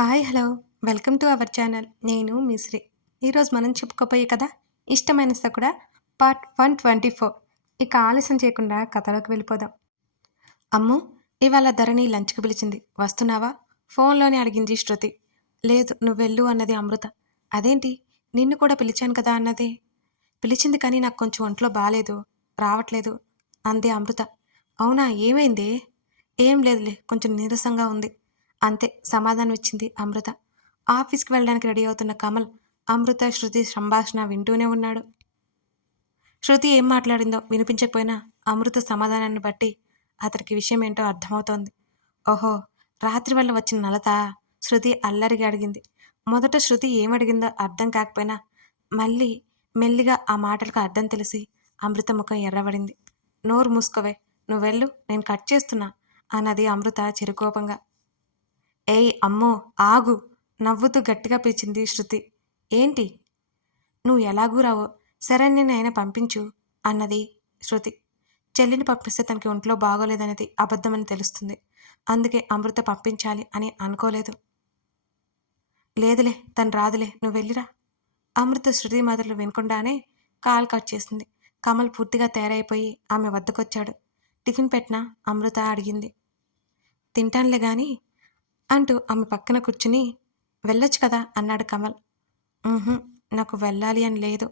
Hi hello. Welcome to our channel. నేను మిశ్రీ ఈరోజు మనం చెప్పుకోపోయే కదా ఇష్టమైన కూడా పార్ట్ వన్ ట్వంటీ ఫోర్. ఇక ఆలస్యం చేయకుండా కథలోకి వెళ్ళిపోదాం. అమ్ము ఇవాళ ధరణి లంచ్కి పిలిచింది. వస్తున్నావా? ఫోన్లోనే అడిగింది శృతి. లేదు నువ్వెళ్ళు అన్నది అమృత. అదేంటి? నిన్ను కూడా పిలిచాను కదా అన్నది? పిలిచింది కానీ నాకు కొంచెం ఒంట్లో బాగాలేదు రావట్లేదు అందే అమృత. అవునా ఏమైంది? ఏం లేదులే కొంచెం నీరసంగా ఉంది. అంతే సమాధానం ఇచ్చింది అమృత. ఆఫీస్కి వెళ్ళడానికి రెడీ అవుతున్న కమల్ అమృత శృతి సంభాషణ వింటూనే ఉన్నాడు. శృతి ఏం మాట్లాడిందో వినిపించకపోయినా అమృత సమాధానాన్ని బట్టి అతనికి విషయం ఏంటో అర్థమవుతోంది. ఓహో రాత్రి వల్ల వచ్చిన నలత శృతి అల్లరిగా అడిగింది. మొదట శృతి ఏమడిగిందో అర్థం కాకపోయినా మళ్ళీ మెల్లిగా ఆ మాటలకు అర్థం తెలిసి అమృత ముఖం ఎర్రబడింది. నోరు మూసుకోవే నువ్వెళ్ళు నేను కట్ చేస్తున్నా అన్నది అమృత చిరుకోపంగా. ఏయ్ అమ్మో ఆగు నవ్వుతూ గట్టిగా పిలిచింది శృతి. ఏంటి? నువ్వు ఎలాగూ రావో సరే నేను ఆయన పంపించు అన్నది శృతి. చెల్లిని పంపిస్తే తనకి ఒంట్లో బాగోలేదనేది అబద్ధమని తెలుస్తుంది. అందుకే అమృత పంపించాలి అని అనుకోలేదు. లేదులే తను రాదులే నువ్వు వెళ్ళిరా. అమృత శృతి మాటలు వినకుండానే కాల్ కట్ చేసింది. కమల్ పూర్తిగా తయారైపోయి ఆమె వద్దకొచ్చాడు. టిఫిన్ పెట్టినా? అమృత అడిగింది. తింటానులే కానీ అంటూ ఆమె పక్కన కూర్చుని వెళ్ళొచ్చు కదా అన్నాడు కమల్. నాకు వెళ్ళాలి అని లేదు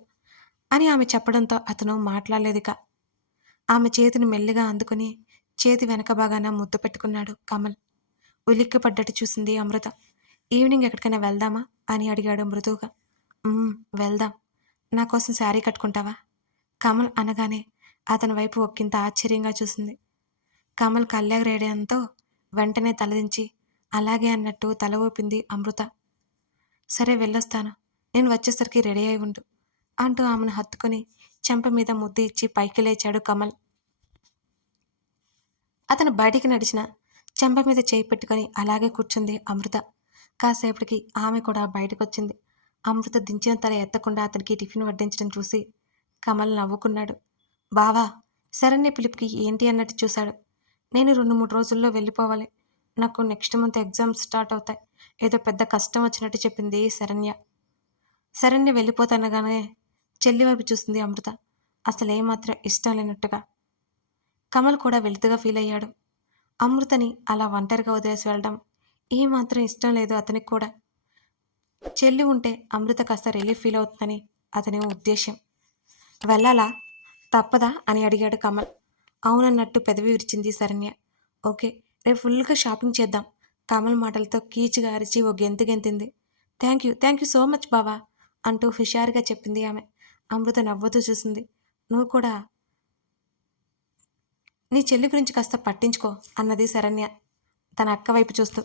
అని ఆమె చెప్పడంతో అతను మాట్లాడలేదిక. ఆమె చేతిని మెల్లిగా అందుకుని చేతి వెనక భాగాన ముద్దు పెట్టుకున్నాడు కమల్. ఉలిక్కి పడ్డట్టు చూసింది అమృత. ఈవినింగ్ ఎక్కడికైనా వెళ్దామా? అని అడిగాడు మృదువుగా. వెళ్దాం. నా కోసం శారీ కట్టుకుంటావా? కమల్ అనగానే అతని వైపు ఒక్కింత ఆశ్చర్యంగా చూసింది. కమల్ కళ్ళెగరేయడంతో వెంటనే తలదించి అలాగే అన్నట్టు తల ఊపింది అమృత. సరే వెళ్ళొస్తాను. నేను వచ్చేసరికి రెడీ అయి ఉండు అంటూ ఆమెను హత్తుకొని చెంప మీద ముద్దు ఇచ్చి పైకి లేచాడు కమల్. అతను బయటికి నడిచిన చెంప మీద చేయి పెట్టుకొని అలాగే కూర్చుంది అమృత. కాసేపటికి ఆమె కూడా బయటకు వచ్చింది అమృత దించిన తల ఎత్తకుండా అతనికి టిఫిన్ వడ్డించడం చూసి కమల్ నవ్వుకున్నాడు. బావా శరణ్య పిలుపుకి ఏంటి అన్నట్టు చూశాడు. నేను రెండు మూడు రోజుల్లో వెళ్ళిపోవాలి. నాకు నెక్స్ట్ మంత్ ఎగ్జామ్స్ స్టార్ట్ అవుతాయి. ఏదో పెద్ద కష్టం వచ్చినట్టు చెప్పింది శరణ్య. శరణ్య వెళ్ళిపోతానగానే చెల్లి వైపు చూసింది అమృత. అసలు ఏమాత్రం ఇష్టం లేనట్టుగా. కమల్ కూడా వెళుతుగా ఫీల్ అయ్యాడు. అమృతని అలా ఒంటరిగా వదిలేసి వెళ్ళడం ఏమాత్రం ఇష్టం లేదు అతనికి కూడా. చెల్లి ఉంటే అమృత కాస్త రిలీఫ్ ఫీల్ అవుతుందని అతని ఉద్దేశ్యం. వెళ్ళాలా? తప్పదా? అని అడిగాడు కమల్. అవునన్నట్టు పెదవి విరిచింది శరణ్య. ఓకే రేపు ఫుల్గా షాపింగ్ చేద్దాం. కమల్ మాటలతో కీచుగా అరిచి ఓ గెంతు గెంతింది. Thank you thank you so much బావా అంటూ హుషారుగా చెప్పింది ఆమె. అమృత నవ్వుతూ చూసింది. నువ్వు కూడా నీ చెల్లి గురించి కాస్త పట్టించుకో అన్నది శరణ్య. తన అక్క వైపు చూస్తూ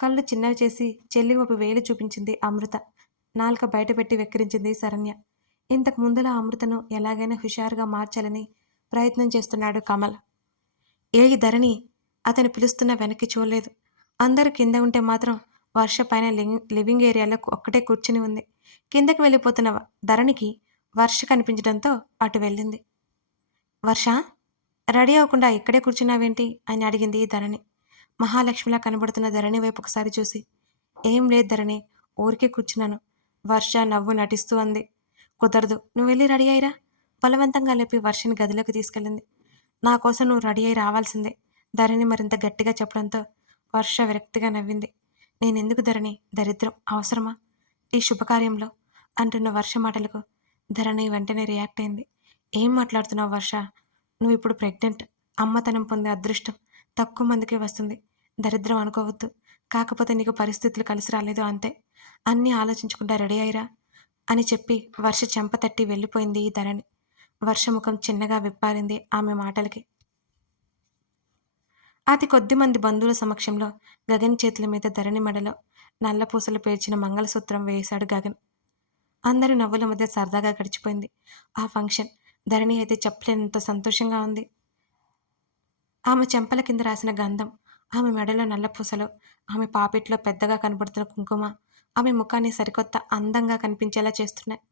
కళ్ళు చిన్నవి చేసి చెల్లి వైపు వేలు చూపించింది అమృత. నాలుక బయటపెట్టి వెక్కిరించింది శరణ్య. ఇంతకు ముందులా అమృతను ఎలాగైనా హుషారుగా మార్చాలని ప్రయత్నం చేస్తున్నాడు కమల్. ఏ ధరణి అతను పిలుస్తున్న వెనక్కి చూడలేదు. అందరూ కింద ఉంటే మాత్రం వర్ష పైన లివింగ్ ఏరియాలో ఒక్కటే కూర్చుని ఉంది. కిందకి వెళ్ళిపోతున్న ధరణికి వర్ష కనిపించడంతో అటు వెళ్ళింది. వర్ష రెడీ అవ్వకుండా ఇక్కడే కూర్చున్నావేంటి? అని అడిగింది ధరణి. మహాలక్ష్మిలా కనబడుతున్న ధరణి వైపు ఒకసారి చూసి ఏం లేదు ధరణి ఊరికే కూర్చున్నాను. వర్ష నవ్వు నటిస్తూ అంది. కుదరదు నువ్వు వెళ్ళి రెడీ అయ్యిరా. బలవంతంగా లేపి వర్షని గదిలోకి తీసుకెళ్ళింది. నా కోసం నువ్వు రెడీ అయి రావాల్సిందే. ధరణి మరింత గట్టిగా చెప్పడంతో వర్ష విరక్తిగా నవ్వింది. నేనెందుకు ధరణి? దరిద్రం అవసరమా? ఈ శుభకార్యంలో? అంటున్న వర్ష మాటలకు ధరణి వెంటనే రియాక్ట్ అయింది. ఏం మాట్లాడుతున్నావు వర్ష నువ్వు ఇప్పుడు ప్రెగ్నెంట్. అమ్మతనం పొందే అదృష్టం తక్కువ మందికే వస్తుంది. దరిద్రం అనుకోవద్దు. కాకపోతే నీకు పరిస్థితులు కలిసి రాలేదు అంతే. అన్నీ ఆలోచించకుండా రెడీ అయ్యిరా అని చెప్పి వర్ష చెంప తట్టి వెళ్ళిపోయింది ఈ ధరణి. వర్ష ముఖం చిన్నగా విప్పారింది ఆమె మాటలకి. అతి కొద్ది మంది బంధువుల సమక్షంలో గగన్ చేతుల మీద ధరణి మెడలో నల్ల పూసలు పేర్చిన మంగళసూత్రం వేశాడు గగన్. అందరి నవ్వుల మధ్య సరదాగా గడిచిపోయింది. ఆ ఫంక్షన్ ధరణి అయితే చెప్పలేనంత సంతోషంగా ఉంది. ఆమె చెంపల కింద రాసిన గంధం ఆమె మెడలో నల్ల పూసలు ఆమె పాపిట్లో పెద్దగా కనబడుతున్న కుంకుమ ఆమె ముఖాన్ని సరికొత్త అందంగా కనిపించేలా చేస్తున్నాయి.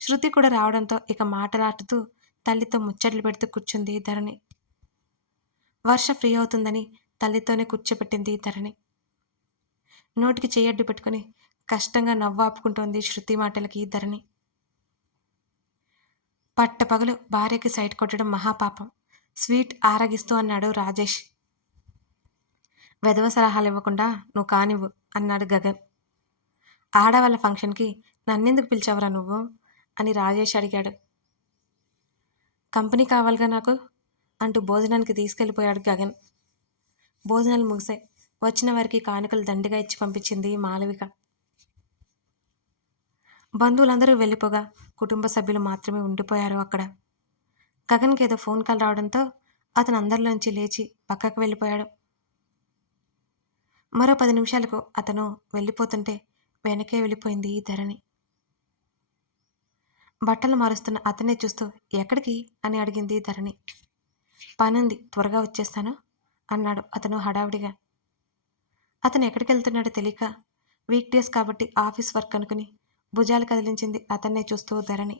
శృతి కూడా రావడంతో ఇక మాటలాడుతూ తల్లితో ముచ్చట్లు పెడుతూ కూర్చుంది ధరణి. వర్ష ఫ్రీ అవుతుందని తల్లితోనే కూర్చోబెట్టింది ధరణి. నోటికి చేయడ్డు పెట్టుకుని కష్టంగా నవ్వు ఆపుకుంటోంది శృతి మాటలకి ధరణి. పట్టపగలు భార్యకి సైట్ కొట్టడం మహాపాపం. స్వీట్ ఆరగిస్తూ అన్నాడు రాజేష్. వెధవ సలహాలు ఇవ్వకుండా నువ్వు కానివ్వు అన్నాడు గగన్. ఆడవాళ్ళ ఫంక్షన్కి నన్నెందుకు పిలిచావురా నువ్వు? అని రాజేష్ అడిగాడు. కంపెనీ కావాలిగా నాకు? అంటూ భోజనానికి తీసుకెళ్ళిపోయాడు గగన్. భోజనాలు ముగిశాయి. వచ్చిన వారికి కానుకలు దండిగా ఇచ్చి పంపించింది మాలవిక. బంధువులందరూ వెళ్ళిపోగా కుటుంబ సభ్యులు మాత్రమే ఉండిపోయారు అక్కడ. గగన్కి ఏదో ఫోన్ కాల్ రావడంతో అతను అందరిలోంచి లేచి పక్కకు వెళ్ళిపోయాడు. మరో పది నిమిషాలకు అతను వెళ్ళిపోతుంటే వెనకే వెళ్ళిపోయింది ఈ ధరణి. బట్టలు మారుస్తున్న అతనే చూస్తూ ఎక్కడికి? అని అడిగింది ధరణి. పనుంది త్వరగా వచ్చేస్తాను అన్నాడు అతను హడావిడిగా. అతను ఎక్కడికి వెళ్తున్నాడో తెలియక వీక్ డేస్ కాబట్టి ఆఫీస్ వర్క్ అనుకుని భుజాలు కదిలించింది అతన్నే చూస్తూ ధరణి.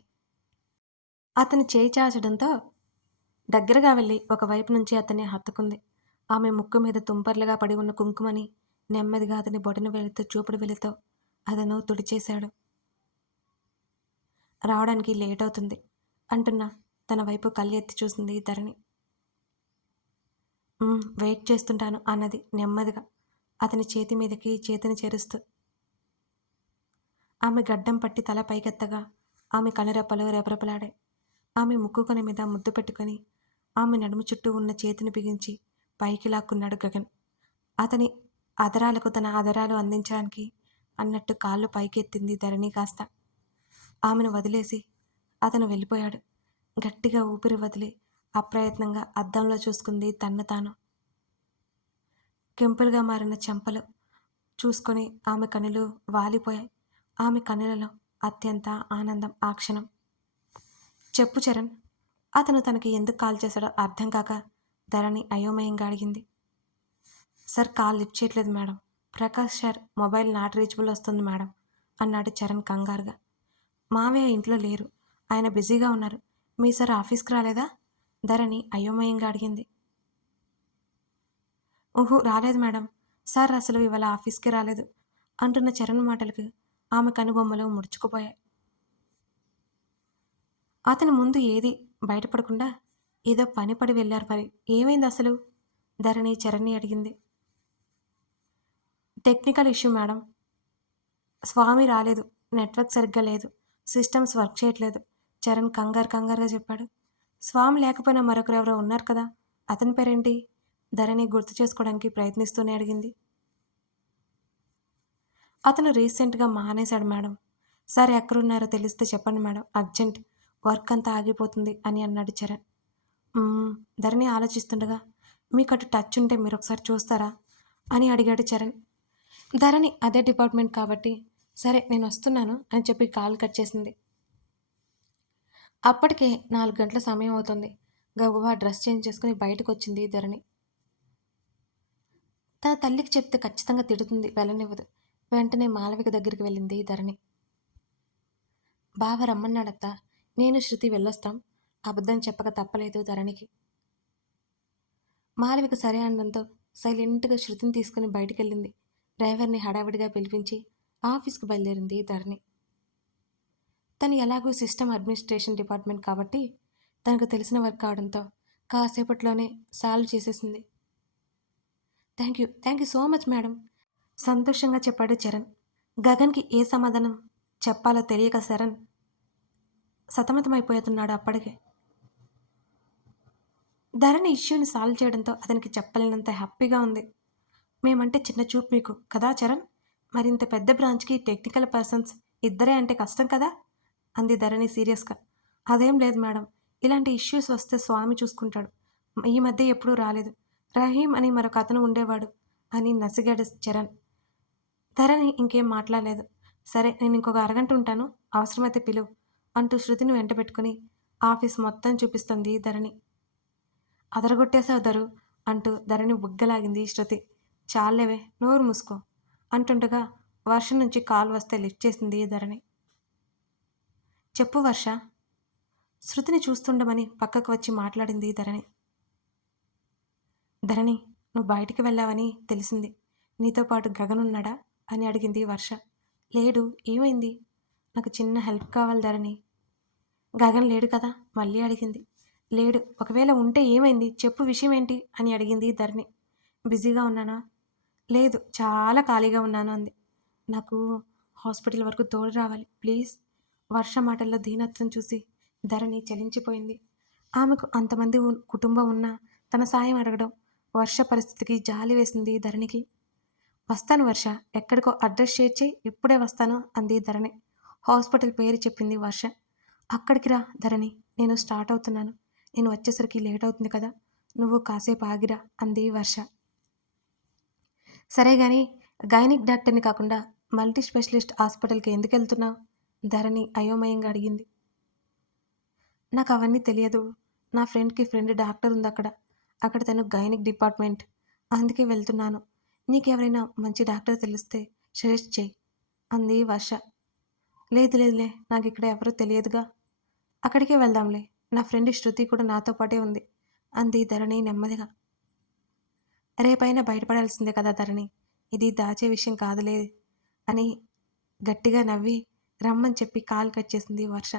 అతని చేయి చాచడంతో దగ్గరగా వెళ్ళి ఒకవైపు నుంచి అతన్ని హత్తుకుంది. ఆమె ముక్కు మీద తుంపర్లుగా పడి ఉన్న కుంకుమని నెమ్మదిగా అతని బొటన వెళుతూ చూపుడు వెళుతూ అతను తుడిచేశాడు. రావడానికి లేట్ అవుతుంది అంటున్నా తన వైపు కళ్ళు ఎత్తి చూసింది ధరణి. వెయిట్ చేస్తుంటాను అన్నది నెమ్మదిగా. అతని చేతి మీదకి చేతిని చేరుస్తూ. ఆమె గడ్డం పట్టి తల పైకెత్తగా ఆమె కనురెప్పలు రెపరెపలాడాయి ఆమె ముక్కుకొని మీద ముద్దు పెట్టుకొని ఆమె నడుము చుట్టూ ఉన్న చేతిని బిగించి పైకి లాక్కున్నాడు గగన్. అతని అదరాలకు తన అదరాలు అందించడానికి అన్నట్టు కాళ్ళు పైకెత్తింది ధరణి కాస్త. ఆమెను వదిలేసి అతను వెళ్ళిపోయాడు. గట్టిగా ఊపిరి వదిలి అప్రయత్నంగా అద్దంలో చూసుకుంది తన్ను తాను. కెంపులుగా మారిన చెంపలు చూసుకొని ఆమె కనులు వాలిపోయాయి. ఆమె కనులలో అత్యంత ఆనందం ఆ క్షణం. చెప్పు చరణ్ అతను తనకి ఎందుకు కాల్ చేశాడో అర్థం కాక ధరణి అయోమయంగా అడిగింది. సార్ కాల్ లిఫ్ట్ చేయట్లేదు madam. Prakash sir mobile not reachable వస్తుంది మేడం అన్నాడు చరణ్ కంగారుగా. మావయ్య ఇంట్లో లేరు. ఆయన బిజీగా ఉన్నారు. మీ సార్ ఆఫీస్కి రాలేదా? ధరణి అయోమయంగా అడిగింది. ఊహు రాలేదు మేడం. సార్ అసలు ఇవాళ ఆఫీస్కి రాలేదు అంటున్న చరణ్ మాటలకు ఆమె కనుబొమ్మలు ముడుచుకుపోయాయి. అతని ముందు ఏది బయటపడకుండా ఏదో పని పడి వెళ్ళారు మరి. ఏమైంది అసలు? ధరణి చరణ్ని అడిగింది. Technical issue madam. స్వామి రాలేదు. నెట్వర్క్ సరిగ్గా లేదు. సిస్టమ్స్ వర్క్ చేయట్లేదు. చరణ్ కంగారు కంగారుగా చెప్పాడు. స్వామి లేకపోయినా మరొకరు ఎవరో ఉన్నారు కదా. అతని పేరేంటి? ధరణి గుర్తు చేసుకోవడానికి ప్రయత్నిస్తూనే అడిగింది. అతను రీసెంట్గా మానేశాడు మేడం. సరే ఎక్కడున్నారో తెలిస్తే చెప్పండి మేడం. అర్జెంట్. వర్క్ అంతా ఆగిపోతుంది అని అన్నాడు చరణ్. ధరణి ఆలోచిస్తుండగా మీకు అటు టచ్ ఉంటే మీరు ఒకసారి చూస్తారా? అని అడిగాడు చరణ్. ధరణి అదే డిపార్ట్మెంట్ కాబట్టి సరే నేను వస్తున్నాను అని చెప్పి కాల్ కట్ చేసింది. అప్పటికే నాలుగు గంటల సమయం అవుతుంది. గబగబా డ్రెస్ చేంజ్ చేసుకుని బయటకు వచ్చింది ధరణి. తన తల్లికి చెప్తే ఖచ్చితంగా తిడుతుంది వెళ్ళనివ్వదు. వెంటనే మాలవిక దగ్గరికి వెళ్ళింది ధరణి. బావ రమ్మన్నాడత్త. నేను శృతి వెళ్ళొస్తాం. అబద్ధం చెప్పక తప్పలేదు ధరణికి. మాలవిక సరే అనడంతో సైలెంట్గా శృతిని తీసుకుని బయటికి వెళ్ళింది డ్రైవర్ని హడావిడిగా పిలిపించి ఆఫీస్కి బయలుదేరింది ధరణి. తను ఎలాగో సిస్టమ్ అడ్మినిస్ట్రేషన్ డిపార్ట్మెంట్ కాబట్టి తనకు తెలిసిన వర్క్ కావడంతో కాసేపట్లోనే సాల్వ్ చేసేసింది. Thank you. Thank you so much madam. సంతోషంగా చెప్పాడు చరణ్. గగన్కి ఏ సమాధానం చెప్పాలో తెలియక శరణ్ సతమతమైపోతున్నాడు అప్పటికే. ధరణి ఇష్యూని సాల్వ్ చేయడంతో అతనికి చెప్పలేనంత హ్యాపీగా ఉంది. మేమంటే చిన్న చూపు మీకు కదా చరణ్? మరింత పెద్ద బ్రాంచ్కి టెక్నికల్ పర్సన్స్ ఇద్దరే అంటే కష్టం కదా? అంది ధరణి సీరియస్గా అదేం లేదు మేడం. ఇలాంటి ఇష్యూస్ వస్తే స్వామి చూసుకుంటాడు. ఈ మధ్య ఎప్పుడూ రాలేదు. రహీం అని మరొక అతను ఉండేవాడు అని నసిగాడు చరణ్. ధరణి ఇంకేం మాట్లాడలేదు. సరే నేను ఇంకొక అరగంట ఉంటాను. అవసరమైతే పిలువు అంటూ శృతిని వెంట పెట్టుకుని ఆఫీస్ మొత్తం చూపిస్తుంది ధరణి. అదరగొట్టేశావు ధరు అంటూ ధరణి బుగ్గలాగింది శృతి. చాలేవే నోరు మూసుకో అంటుండగా వర్షం నుంచి కాల్ వస్తే లిఫ్ట్ చేసింది ధరణి. చెప్పు వర్ష. శృతిని చూస్తుండమని పక్కకు వచ్చి మాట్లాడింది ధరణి. ధరణి నువ్వు బయటికి వెళ్ళావని తెలిసింది. నీతో పాటు గగన్ ఉన్నాడా అని అడిగింది వర్ష. లేడు. ఏమైంది? నాకు చిన్న హెల్ప్ కావాలి ధరణి. గగన్ లేడు కదా? మళ్ళీ అడిగింది. లేడు. ఒకవేళ ఉంటే ఏమైంది? చెప్పు విషయం ఏంటి అని అడిగింది ధరణి. బిజీగా ఉన్నానా? లేదు. చాలా ఖాళీగా ఉన్నాను అంది. నాకు హాస్పిటల్ వరకు తోడు రావాలి. ప్లీజ్. వర్ష మాటల్లో దీనత్వం చూసి ధరణి చలించిపోయింది. ఆమెకు అంతమంది కుటుంబం ఉన్నా తన సాయం అడగడం వర్ష పరిస్థితికి జాలి వేసింది ధరణికి. వస్తాను వర్ష ఎక్కడికో అడ్రస్ షేర్ చేయి ఇప్పుడే వస్తాను అంది ధరణి. హాస్పిటల్ పేరు చెప్పింది వర్ష. అక్కడికి రా ధరణి నేను స్టార్ట్ అవుతున్నాను. నేను వచ్చేసరికి లేట్ అవుతుంది కదా నువ్వు కాసేపు ఆగిరా అంది వర్ష. సరే కానీ గైనిక్ డాక్టర్ని కాకుండా మల్టీ స్పెషలిస్ట్ హాస్పిటల్కి ఎందుకు వెళ్తున్నావు? ధరణి అయోమయంగా అడిగింది. నాకు అవన్నీ తెలియదు. నా ఫ్రెండ్కి ఫ్రెండ్ డాక్టర్ ఉంది అక్కడ. అక్కడ తను గైనిక్ డిపార్ట్మెంట్. అందుకే వెళ్తున్నాను. నీకెవరైనా మంచి డాక్టర్ తెలిస్తే సజెస్ట్ చేయి అంది వర్ష. లేదు లేదులే నాకు ఇక్కడ ఎవరూ తెలియదుగా. అక్కడికే వెళ్దాంలే. నా ఫ్రెండ్ శృతి కూడా నాతో పాటే ఉంది అంది ధరణి నెమ్మదిగా. రేపైనా బయటపడాల్సిందే కదా ధరణి. ఇది దాచే విషయం కాదులే అని గట్టిగా నవ్వి రమ్మని చెప్పి కాల్ కట్ చేసింది వర్ష.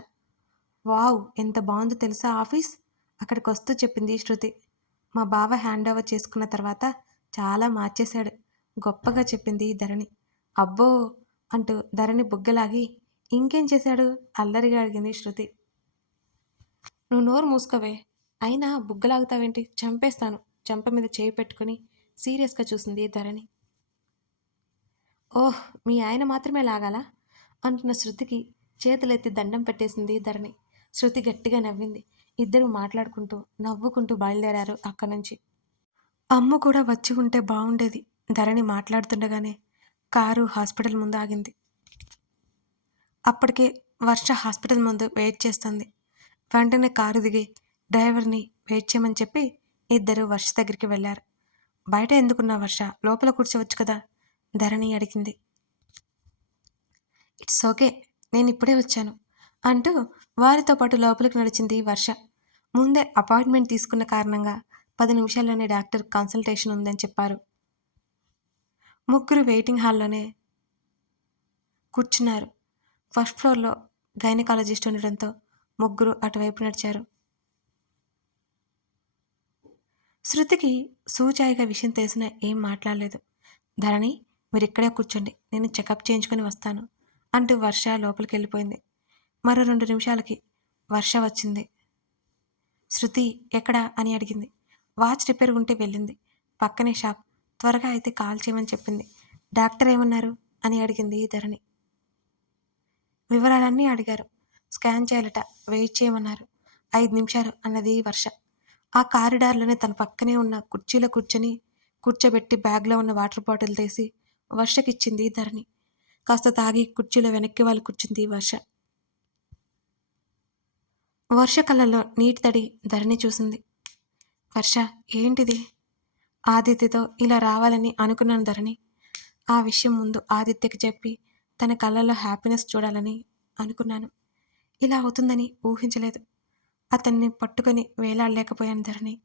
వావ్ ఎంత బాగుందో తెలుసా ఆఫీస్? అక్కడికి వస్తూ చెప్పింది శృతి. మా బావ హ్యాండ్ ఓవర్ చేసుకున్న తర్వాత చాలా మార్చేశాడు. గొప్పగా చెప్పింది ధరణి. అబ్బో! అంటూ ధరణి బుగ్గలాగి ఇంకేం చేశాడు? అల్లరిగా అడిగింది శృతి. నువ్వు నోరు మూసుకోవే. అయినా బుగ్గలాగుతావేంటి? చంపేస్తాను. చంప మీద చేయి పెట్టుకుని సీరియస్గా చూసింది ధరణి. ఓహ్ మీ ఆయన మాత్రమే లాగాలా? అంటున్న శృతికి చేతులెత్తి దండం పెట్టేసింది ధరణి. శృతి గట్టిగా నవ్వింది. ఇద్దరు మాట్లాడుకుంటూ నవ్వుకుంటూ బయలుదేరారు అక్కడి నుంచి అమ్ము కూడా వచ్చి ఉంటే బాగుండేది ధరణి మాట్లాడుతుండగానే కారు హాస్పిటల్ ముందు ఆగింది. అప్పటికే వర్ష హాస్పిటల్ ముందు వెయిట్ చేస్తుంది. వెంటనే కారు దిగి డ్రైవర్ని వెయిట్ చేయమని చెప్పి ఇద్దరు వర్ష దగ్గరికి వెళ్ళారు. బయట ఎందుకున్న వర్ష? లోపల కూర్చోవచ్చు కదా? ధరణి అడిగింది. ఇట్స్ ఓకే నేను ఇప్పుడే వచ్చాను అంటూ వారితో పాటు లోపలికి నడిచింది వర్ష. ముందే అపాయింట్మెంట్ తీసుకున్న కారణంగా పది నిమిషాల్లోనే డాక్టర్ కన్సల్టేషన్ ఉందని చెప్పారు. ముగ్గురు వెయిటింగ్ హాల్లోనే కూర్చున్నారు. ఫస్ట్ ఫ్లోర్లో గైనకాలజిస్ట్ ఉండడంతో ముగ్గురు అటువైపు నడిచారు. శృతికి సూచాయిగా విషయం తెలిసిన ఏం మాట్లాడలేదు. ధరణి మీరు ఇక్కడే కూర్చోండి నేను చెకప్ చేయించుకొని వస్తాను. అంటూ వర్ష లోపలికి వెళ్ళిపోయింది మరో రెండు నిమిషాలకి వర్ష వచ్చింది. శృతి ఎక్కడా అని అడిగింది. వాచ్ రిపేర్ ఉంటే వెళ్ళింది. పక్కనే షాప్. త్వరగా అయితే కాల్ చేయమని చెప్పింది. డాక్టర్ ఏమన్నారు? అని అడిగింది ధరణి. వివరాలన్నీ అడిగారు. స్కాన్ చేయాలట. వెయిట్ చేయమన్నారు. ఐదు నిమిషాలు అన్నది వర్ష. ఆ కారిడార్లోనే తన పక్కనే ఉన్న కుర్చీలో కూర్చొని కూర్చోబెట్టి బ్యాగ్లో ఉన్న వాటర్ బాటిల్ తీసి వర్షకిచ్చింది ధరణి. కాస్త తాగి కుర్చీలో వెనక్కి వాళ్ళు కూర్చుంది వర్ష. వర్ష కళ్ళల్లో నీటి తడి ధరణి చూసింది. వర్ష ఏంటిది? ఆదిత్యతో ఇలా రావాలని అనుకున్నాను ధరణి. ఆ విషయం ముందు ఆదిత్యకి చెప్పి తన కళ్ళల్లో హ్యాపీనెస్ చూడాలని అనుకున్నాను. ఇలా అవుతుందని ఊహించలేదు. అతన్ని పట్టుకొని వేలాడలేకపోయాను ధరణి.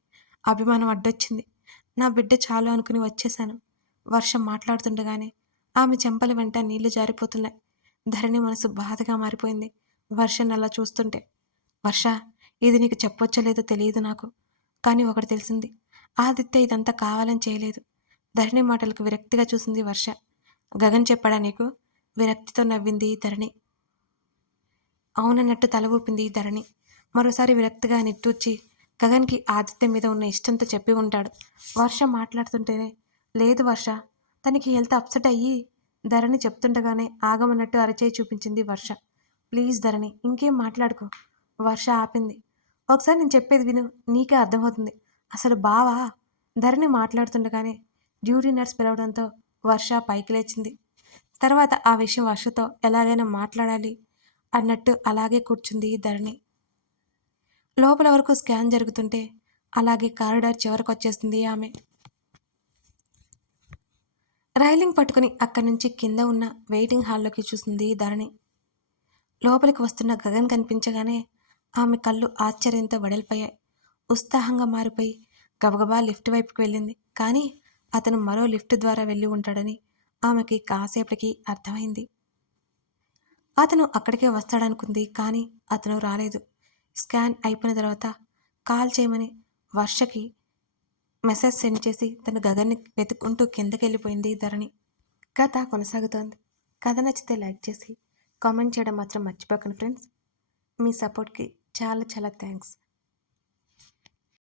అభిమానం అడ్డొచ్చింది. నా బిడ్డ చాలు అనుకుని వచ్చేశాను. వర్షం మాట్లాడుతుండగానే ఆమె చెంపల వెంట నీళ్ళు జారిపోతున్నాయి. ధరణి మనసు బాధగా మారిపోయింది. వర్షను అలా చూస్తుంటే వర్ష ఇది నీకు చెప్పొచ్చో లేదో తెలియదు నాకు. కానీ ఒకటి తెలిసింది. ఆదిత్య ఇదంతా కావాలని చేయలేదు. ధరణి మాటలకు విరక్తిగా చూసింది వర్ష. గగన్ చెప్పాడా నీకు? విరక్తితో నవ్వింది ధరణి. అవునన్నట్టు తల ఊపింది ధరణి. మరోసారి విరక్తిగా నిట్టూర్చి గగన్కి ఆదిత్య మీద ఉన్న ఇష్టంతో చెప్పి ఉంటాడు. వర్ష మాట్లాడుతుంటేనే లేదు వర్ష తనకి హెల్త్ అప్సెట్ అయ్యి ధరణి చెప్తుండగానే ఆగమన్నట్టు అరచేయి చూపించింది వర్ష. ప్లీజ్ ధరణి ఇంకేం మాట్లాడుకో. వర్ష ఆపింది. ఒకసారి నేను చెప్పేది విను నీకే అర్థమవుతుంది. అసలు బావా? ధరణి మాట్లాడుతుండగానే డ్యూటీ నర్స్ పిలవడంతో వర్ష పైకి లేచింది. తర్వాత ఆ విషయం వర్షతో ఎలాగైనా మాట్లాడాలి అన్నట్టు అలాగే కూర్చుంది ధరణి. లోపల వరకు స్కాన్ జరుగుతుంటే అలాగే కారిడార్ చివరకు వచ్చేసింది ఆమె. రైలింగ్ పట్టుకుని అక్కడి నుంచి కింద ఉన్న వెయిటింగ్ హాల్లోకి చూసింది ధరణి. లోపలికి వస్తున్న గగన్ కనిపించగానే ఆమె కళ్ళు ఆశ్చర్యంతో వెడల్పోయాయి. ఉత్సాహంగా మారిపోయి గబగబా లిఫ్ట్ వైపుకి వెళ్ళింది. కానీ అతను మరో లిఫ్ట్ ద్వారా వెళ్ళి ఉంటాడని ఆమెకి కాసేపటికి అర్థమైంది. అతను అక్కడికే వస్తాడనుకుంది కానీ అతను రాలేదు. స్కాన్ అయిపోయిన తర్వాత కాల్ చేయమని వర్షకి మెసేజ్ సెండ్ చేసి తన గగన్ని వెతుక్కుంటూ కిందకి వెళ్ళిపోయింది ధరణి. కథ కొనసాగుతోంది. కథ నచ్చితే లైక్ చేసి కామెంట్ చేయడం మాత్రం మర్చిపోకండి ఫ్రెండ్స్. మీ సపోర్ట్కి చాలా చాలా థ్యాంక్స్.